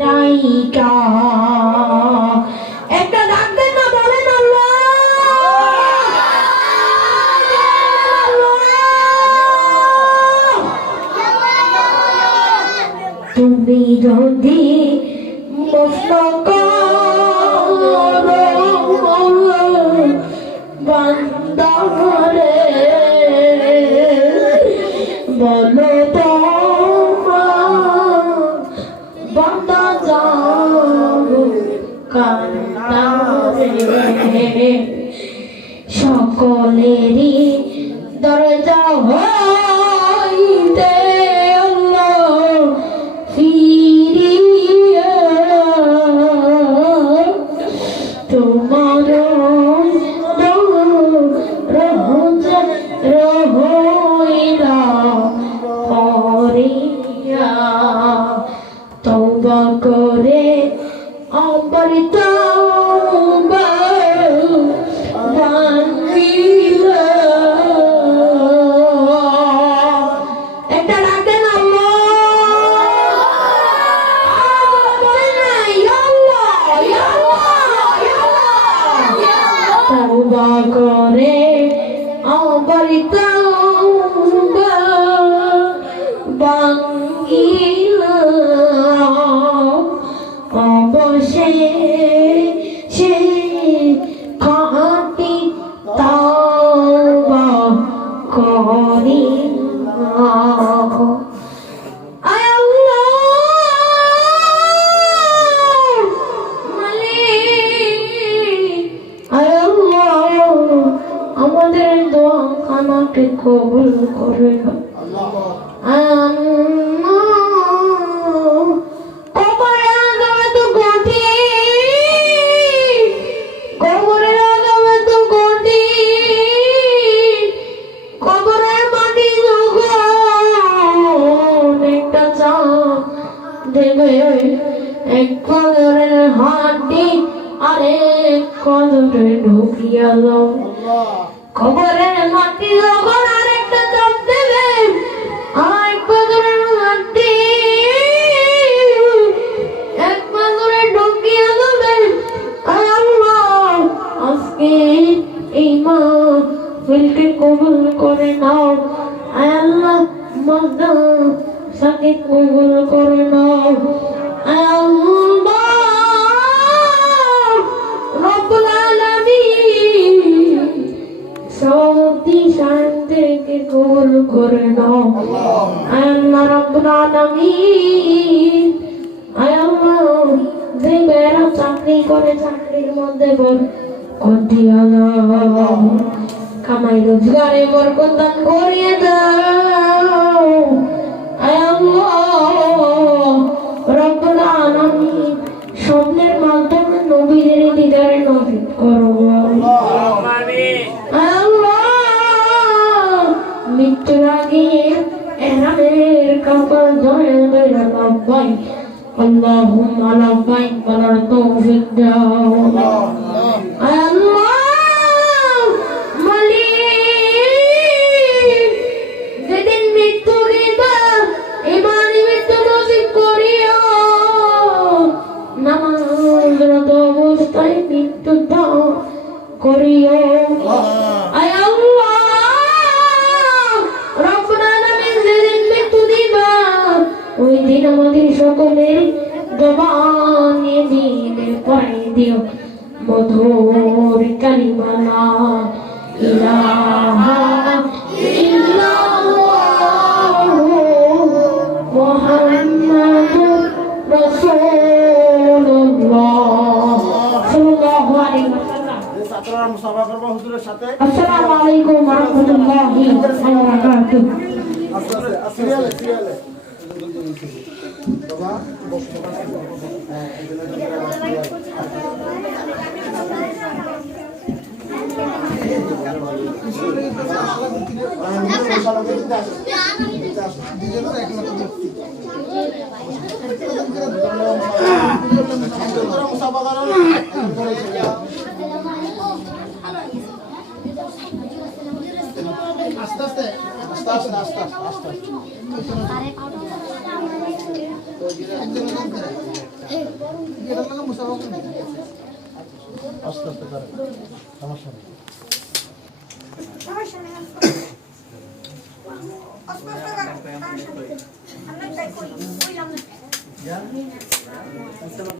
নায়িকা একটা ডাক দেন না, বলেন আল্লাহ। তুমি যদি বান্দারে বলো তো বান্দা যাও কান্দারে, সকলেরই দরজা হইতে আল্লাহ ফিরিয়ে তোমার রহইলা পরিয়া তওবা করে আমার তওবা ভাঙিলা। একটা ডাকেন আল্লাহ, বলেন না ইয়া আল্লাহ ইয়া আল্লাহ ইয়া আল্লাহ। তওবা করে আমার তওবা ভাঙিলা, অবশেষে খাঁটি তওবা করিলা। আয় আল্লাহ মালিক, আয় আল্লাহ আমাদের দোয়া খানাকে কবুল করে না। এক কদরের হাড্ডি আরেক কদরে ঢুকিয়া দাও, কবরের মাটি যখন আরেকটা চাপ দেবে, আরেক কদরের হাড্ডি এক কদরে ঢুকিয়া দেবে। আল্লাহ আজকে এই মাহফিলকে কবুল করে নাও। আল্লাহ মাদা সাকে কবুল করে নাও। আল্লাহ রব্বুল আলামিন সৌদি শান্তিকে কবুল করে নাও। আল্লাহ রব্বুল আলামিন আল্লাহ যে বেরা চাকরি করে চাকরির মধ্যে বরকতিয়া দাও, কামাই রোজগারে বরকত দান করিয়ে দাও। রব্বুল আলামিন স্বপ্নের মাধ্যমে নবীদের দিদারে নসিব করো। মৃত্যুর আগে এরামের কপাল ধরে ধরে লাভবাই আল্লাহুম্মা লাভবাইক বলার তৌফিক দাও। ওই দিন আমাদের সকলের জবানে দিনের পড়ে দিও মধুর কালিমা লা ইলাহা ইল্লাল্লাহু মুহাম্মাদুর রাসূলুল্লাহ সাল্লাল্লাহু আলাইহি ওয়াসাল্লাম। ছাত্ররা মুসাফা করব হুজুরের সাথে। আসসালামু আলাইকুম ওয়া রাহমাতুল্লাহি ওয়া বারাকাতুহু। সিরিয়ালে বাবা আস্তে আস্তে আস্তে আস্তে আস্তে আস্তে আস্তে আস্তে করে সমস্যা নেই। আমরা